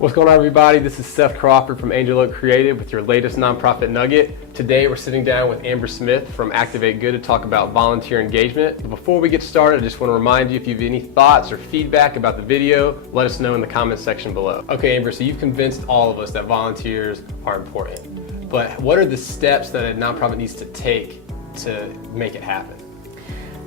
What's going on, everybody? This is Seth Crawford from Angel Oak Creative with your latest nonprofit nugget. Today we're sitting down with Amber Smith from Activate Good to talk about volunteer engagement. But before we get started, I just want to remind you, if you have any thoughts or feedback about the video, let us know in the comment section below. Okay, Amber, so you've convinced all of us that volunteers are important. But what are the steps that a nonprofit needs to take to make it happen?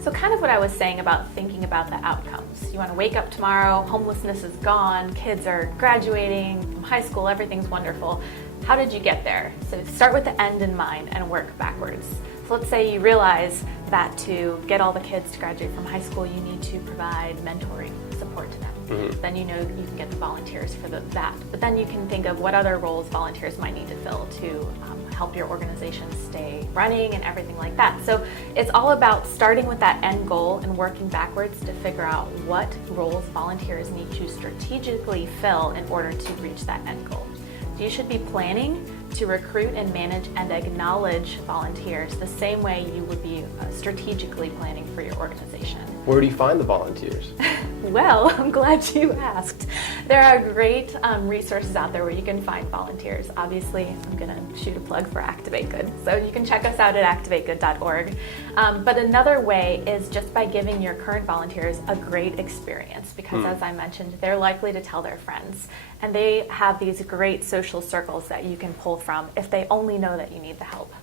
So kind of what I was saying about thinking about the outcomes. You want to wake up tomorrow, homelessness is gone, kids are graduating from high school, everything's wonderful. How did you get there? So start with the end in mind and work backwards. So let's say you realize that to get all the kids to graduate from high school, you need to provide mentoring support to them. Then you know that you can get the volunteers for that. But then you can think of what other roles volunteers might need to fill to help your organization stay running and everything like that. So it's all about starting with that end goal and working backwards to figure out what roles volunteers need to strategically fill in order to reach that end goal. So you should be planning to recruit and manage and acknowledge volunteers the same way you would be strategically planning for your organization. Where do you find the volunteers? Well, I'm glad you asked. There are great resources out there where you can find volunteers. Obviously, I'm going to shoot a plug for Activate Good, so you can check us out at activategood.org. But another way is just by giving your current volunteers a great experience, because as I mentioned, they're likely to tell their friends, and they have these great social circles that you can pull from if they only know that you need the help.